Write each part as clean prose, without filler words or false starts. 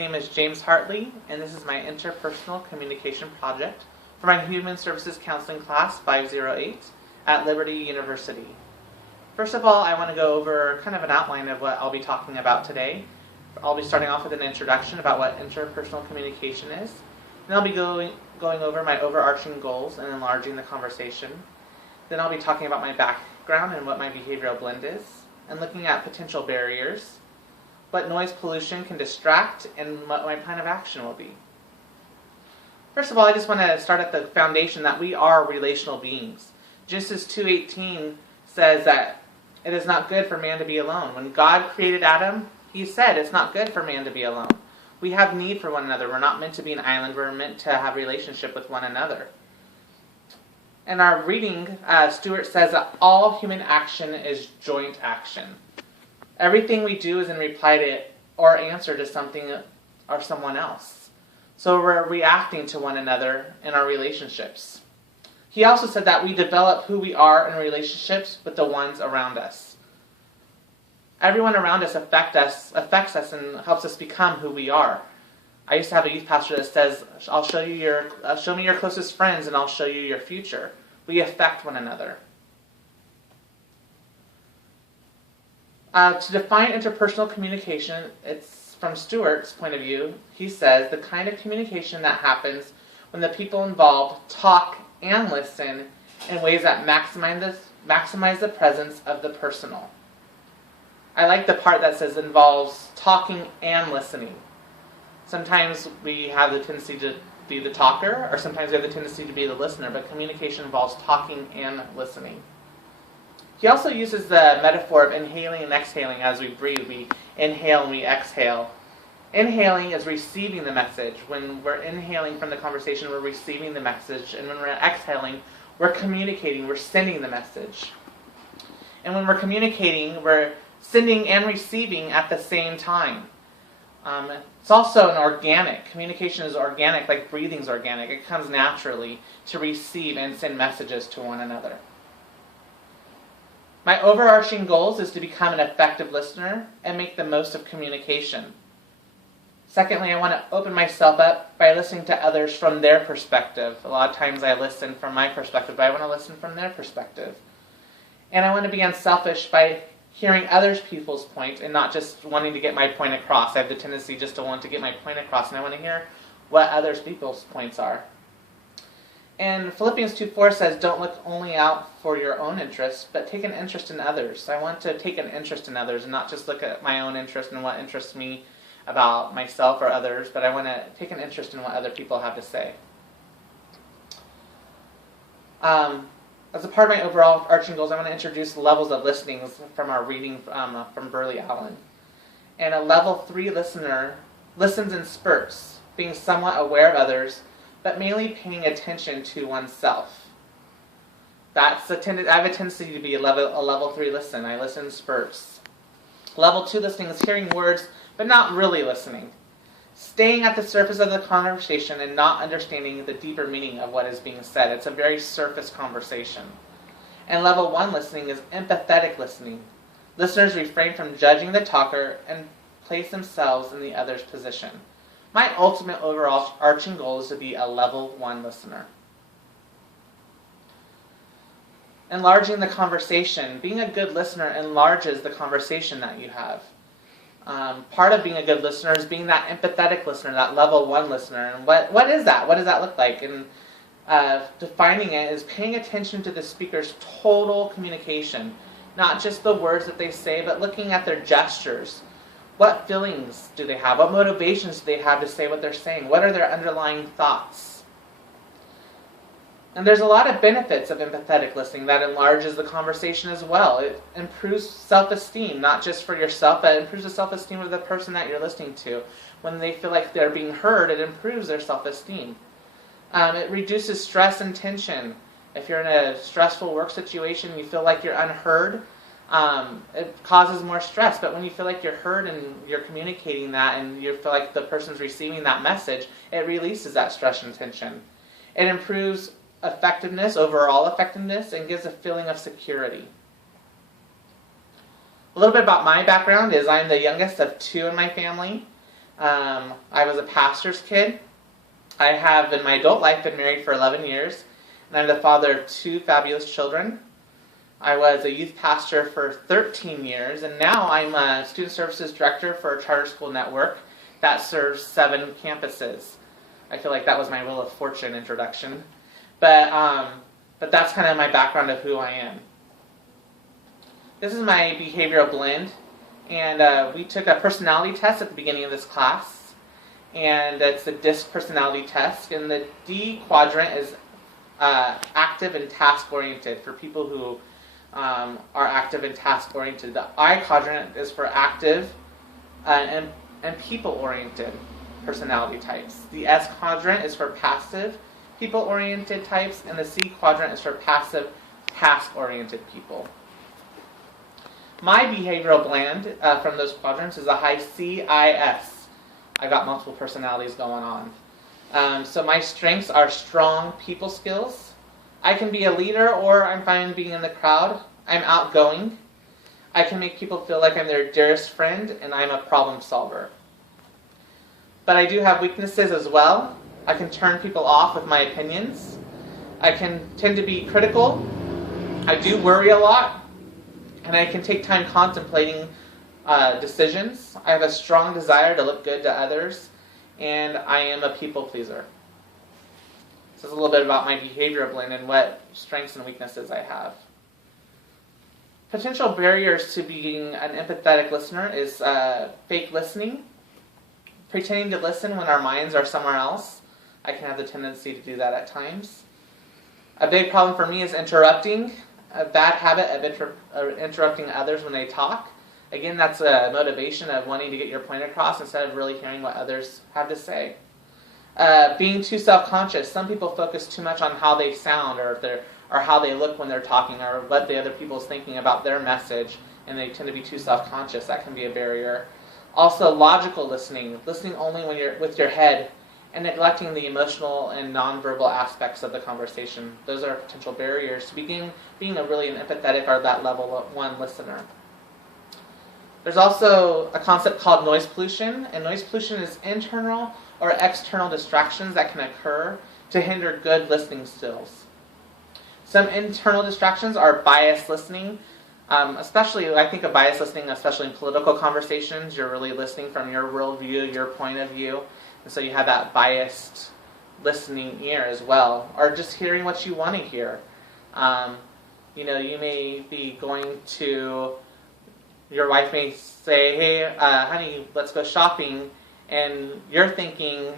My name is James Hartley, and this is my interpersonal communication project for my Human Services Counseling Class 508 at Liberty University. First of all, I want to go over kind of an outline of what I'll be talking about today. I'll be starting off with an introduction about what interpersonal communication is. Then I'll be going over my overarching goals and enlarging the conversation. Then I'll be talking about my background and what my behavioral blend is, and looking at potential barriers, what noise pollution can distract, and what my plan of action will be. First of all, I just want to start at the foundation that we are relational beings. Genesis 2:18 says that it is not good for man to be alone. When God created Adam, he said it's not good for man to be alone. We have need for one another. We're not meant to be an island. We're meant to have relationship with one another. In our reading, Stewart says that all human action is joint action. Everything we do is in reply to or answer to something or someone else. So we're reacting to one another in our relationships. He also said that we develop who we are in relationships with the ones around us. Everyone around us affects us and helps us become who we are. I used to have a youth pastor that says, show me your closest friends and I'll show you your future. We affect one another. To define interpersonal communication, it's from Stewart's point of view. He says, the kind of communication that happens when the people involved talk and listen in ways that maximize the presence of the personal. I like the part that says involves talking and listening. Sometimes we have the tendency to be the talker, or sometimes we have the tendency to be the listener, but communication involves talking and listening. He also uses the metaphor of inhaling and exhaling as we breathe. We inhale and we exhale. Inhaling is receiving the message. When we're inhaling from the conversation, we're receiving the message. And when we're exhaling, we're communicating, we're sending the message. And when we're communicating, we're sending and receiving at the same time. It's also an organic. Communication is organic, like breathing is organic. It comes naturally to receive and send messages to one another. My overarching goals is to become an effective listener and make the most of communication. Secondly, I want to open myself up by listening to others from their perspective. A lot of times I listen from my perspective, but I want to listen from their perspective. And I want to be unselfish by hearing other people's point and not just wanting to get my point across. I have the tendency just to want to get my point across, and I want to hear what other people's points are. And Philippians 2:4 says, don't look only out for your own interests, but take an interest in others. I want to take an interest in others and not just look at my own interest and what interests me about myself or others, but I want to take an interest in what other people have to say. As a part of my overall arching goals, I want to introduce levels of listening from our reading from Burley Allen. And a level 3 listener listens in spurts, being somewhat aware of others, but mainly paying attention to oneself. I have a tendency to be a level 3 listen. I listen in spurts. Level 2 listening is hearing words, but not really listening. Staying at the surface of the conversation and not understanding the deeper meaning of what is being said. It's a very surface conversation. And level 1 listening is empathetic listening. Listeners refrain from judging the talker and place themselves in the other's position. My ultimate overall arching goal is to be a level 1 listener. Enlarging the conversation. Being a good listener enlarges the conversation that you have. Part of being a good listener is being that empathetic listener, that level 1 listener. And what is that? What does that look like? And defining it is paying attention to the speaker's total communication. Not just the words that they say, but looking at their gestures. What feelings do they have? What motivations do they have to say what they're saying? What are their underlying thoughts? And there's a lot of benefits of empathetic listening that enlarges the conversation as well. It improves self-esteem, not just for yourself, but it improves the self-esteem of the person that you're listening to. When they feel like they're being heard, it improves their self-esteem. It reduces stress and tension. If you're in a stressful work situation, you feel like you're unheard, it causes more stress. But when you feel like you're heard and you're communicating that and you feel like the person's receiving that message, it releases that stress and tension. It improves overall effectiveness, and gives a feeling of security. A little bit about my background is I'm the youngest of two in my family. I was a pastor's kid. I have, in my adult life, been married for 11 years, and I'm the father of 2 fabulous children. I was a youth pastor for 13 years, and now I'm a student services director for a charter school network that serves 7 campuses. I feel like that was my Wheel of Fortune introduction. But that's kind of my background of who I am. This is my behavioral blend, and we took a personality test at the beginning of this class, and it's a DISC personality test, and the D quadrant is active and task-oriented for people who are active and task-oriented. The I quadrant is for active and people-oriented personality types. The S quadrant is for passive, people-oriented types, and the C quadrant is for passive, task-oriented people. My behavioral blend from those quadrants is a high CIS. I got multiple personalities going on. So my strengths are strong people skills. I can be a leader, or I'm fine being in the crowd. I'm outgoing. I can make people feel like I'm their dearest friend, and I'm a problem solver. But I do have weaknesses as well. I can turn people off with my opinions. I can tend to be critical. I do worry a lot. And I can take time contemplating decisions. I have a strong desire to look good to others. And I am a people pleaser. This is a little bit about my behavioral blend and what strengths and weaknesses I have. Potential barriers to being an empathetic listener is fake listening. Pretending to listen when our minds are somewhere else. I can have the tendency to do that at times. A big problem for me is interrupting. A bad habit of interrupting others when they talk. Again, that's a motivation of wanting to get your point across instead of really hearing what others have to say. Being too self-conscious. Some people focus too much on how they sound or how they look when they're talking or what the other people's thinking about their message, and they tend to be too self-conscious. That can be a barrier. Also, logical listening. Listening only when you're with your head and neglecting the emotional and nonverbal aspects of the conversation. Those are potential barriers to being an empathetic or that level 1 listener. There's also a concept called noise pollution, and noise pollution is internal or external distractions that can occur to hinder good listening skills. Some internal distractions are biased listening. Especially, I think of biased listening, especially in political conversations. You're really listening from your worldview, your point of view. And so you have that biased listening ear as well. Or just hearing what you want to hear. You may be going to, your wife may say, hey, honey, let's go shopping. And you're thinking,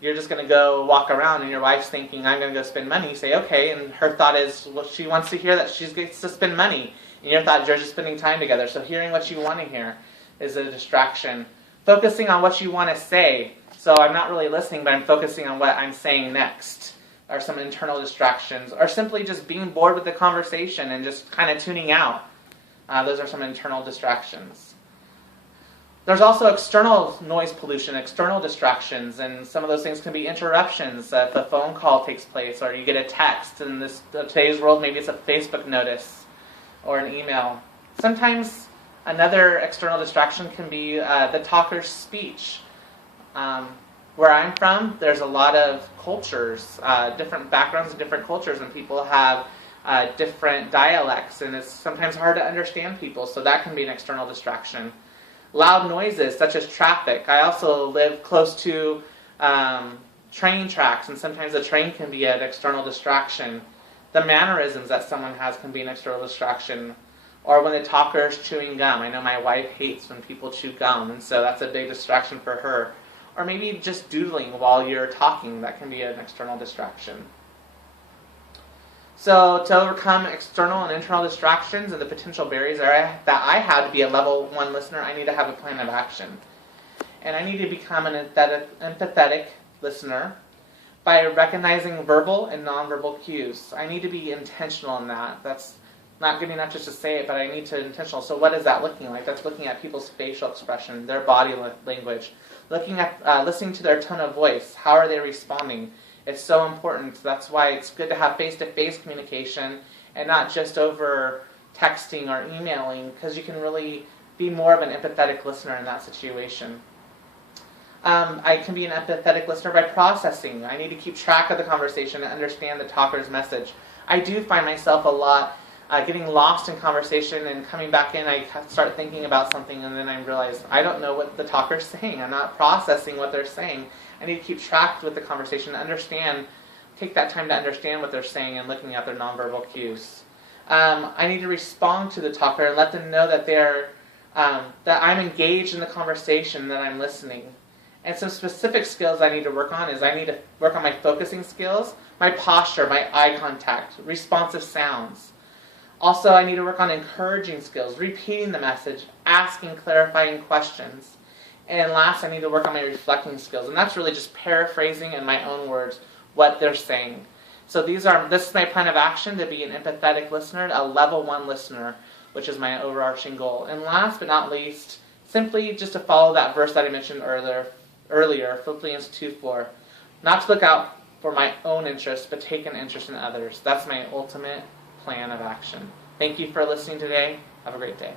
you're just going to go walk around, and your wife's thinking, I'm going to go spend money. You say, okay, and her thought is, well, she wants to hear that she gets to spend money. And your thought, you're just spending time together. So hearing what you want to hear is a distraction. Focusing on what you want to say. So I'm not really listening, but I'm focusing on what I'm saying next. Are some internal distractions. Or simply just being bored with the conversation and just kind of tuning out. Those are some internal distractions. There's also external noise pollution, external distractions, and some of those things can be interruptions. If a phone call takes place, or you get a text. In today's world, maybe it's a Facebook notice or an email. Sometimes another external distraction can be the talker's speech. Where I'm from, there's a lot of cultures, different backgrounds and different cultures, and people have different dialects, and it's sometimes hard to understand people, so that can be an external distraction. Loud noises, such as traffic. I also live close to train tracks, and sometimes the train can be an external distraction. The mannerisms that someone has can be an external distraction. Or when the talker is chewing gum. I know my wife hates when people chew gum, and so that's a big distraction for her. Or maybe just doodling while you're talking. That can be an external distraction. So to overcome external and internal distractions and the potential barriers that I have to be a level 1 listener, I need to have a plan of action. And I need to become an empathetic listener by recognizing verbal and nonverbal cues. I need to be intentional in that. That's not good enough just to say it, but I need to be intentional. So what is that looking like? That's looking at people's facial expression, their body language, listening to their tone of voice. How are they responding? It's so important. That's why it's good to have face-to-face communication and not just over texting or emailing, because you can really be more of an empathetic listener in that situation. I can be an empathetic listener by processing. I need to keep track of the conversation and understand the talker's message. I do find myself a lot getting lost in conversation and coming back in. I start thinking about something and then I realize I don't know what the talker's saying. I'm not processing what they're saying. I need to keep track with the conversation and take that time to understand what they're saying and looking at their nonverbal cues. I need to respond to the talker and let them know that that I'm engaged in the conversation, that I'm listening. And some specific skills I need to work on is I need to work on my focusing skills, my posture, my eye contact, responsive sounds. Also, I need to work on encouraging skills, repeating the message, asking clarifying questions. And last, I need to work on my reflecting skills. And that's really just paraphrasing in my own words what they're saying. So this is my plan of action, to be an empathetic listener, a level 1 listener, which is my overarching goal. And last but not least, simply just to follow that verse that I mentioned earlier, Philippians 2:4. Not to look out for my own interests, but take an interest in others. That's my ultimate plan of action. Thank you for listening today. Have a great day.